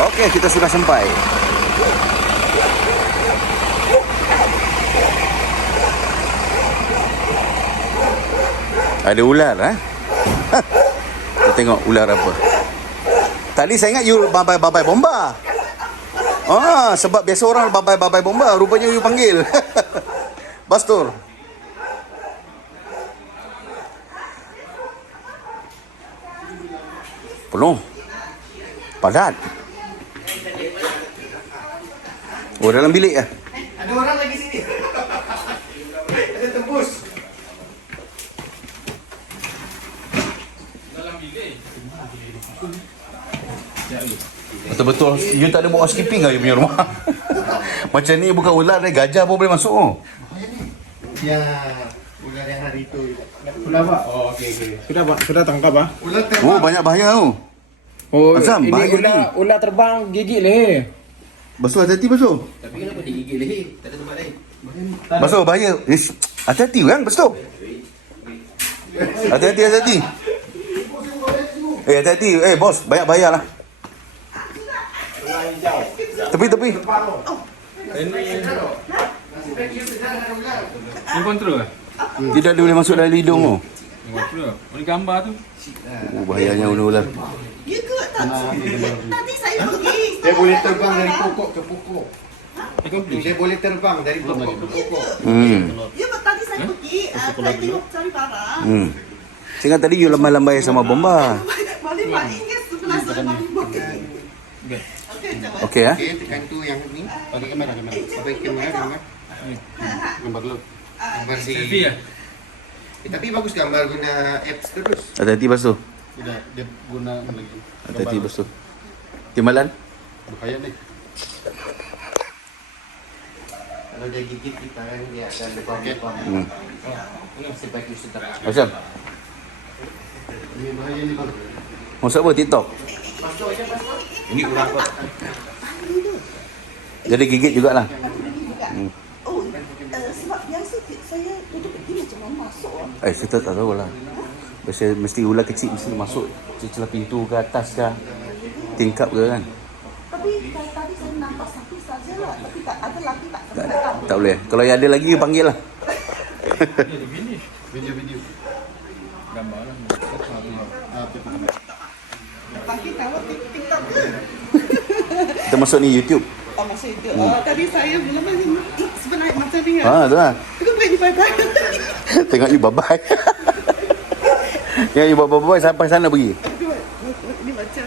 Okey, kita sudah sampai. Ada ular, ha? Kita tengok ular apa. Tadi saya ingat you babai bomba. Sebab biasa orang babai bomba, rupanya you panggil. Bastur. Penuh. Padat. Oh, dalam bilik ah. Ada orang lagi sini. Ada tembus. Dalam bilik. Betul-betul you tak ada buat housekeeping ke you punya rumah? Macam ni bukan ular, gajah pun boleh masuk. Ya, ular yang hari itu. Sudah pak? Oh okey. Sudah tangkap ah? Ular terbang. Oh, banyak bahaya tu. Oh, Azam, ini bahaya ular terbang gigit leher. Basuh, hati-hati basuh. Tapi kenapa dia gigit leher? Tak ada tempat lain. Basuh, bahaya. Ish, hati-hati kan, basuh. Hati-hati. Hati-hati. Bos, banyak bahaya lah. Tepi. Ini kontrol ke? Tidak boleh masuk dalam hidung tu. Kontrol. Boleh gambar tu. Oh, bahayanya ular. Ya ke? Tadi saya pergi. Dia boleh terbang dari pokok ke pokok. Accomplish. Dia boleh terbang dari pokok ke pokok. Ya, tadi saya pergi. Saya tengok cari barang. Sehingga tadi you lambai-lambai sama bomba. Boleh Pak ingat sebelah sana Mami boleh. Okey ah. Okey, tekan tu yang ni. Bagi kamera. Bagi kamera. Gambar dulu. Gambar si. Selfie ya? Tapi bagus gambar guna apps terus. Hati-hati basuh. Tidak, dia guna lagi. Hati-hati basuh. Timbalan. Bahaya ni. Kalau dia gigit kita kan dia akan lebam-lebam. Sebab itu sedap. Macam? Ini bahaya ni bang. Maksud apa TikTok? Ini ular apa? Jadi gigit jugalah. Oh, sebab biasa saya duduk ini macam mana masuk. Saya tak tahu lah. Biasa mesti ular kecil mesti masuk celah pintu ke atas ke tingkap ke kan. Tapi tadi saya nampak satu sajalah. Tapi tak ada lagi tak. Tak boleh. Kalau ada lagi you panggil lah. Video. Gambar lah. Tapi tahu TikTok ke? Kita masuk ni YouTube. Oh, masih itu. Tadi saya belum lagi. Sebenarnya macam ni. Tu lah. Aku berani bye-bye. Tengok you bye-bye. Yang you bye-bye sampai sana pergi. Ini macam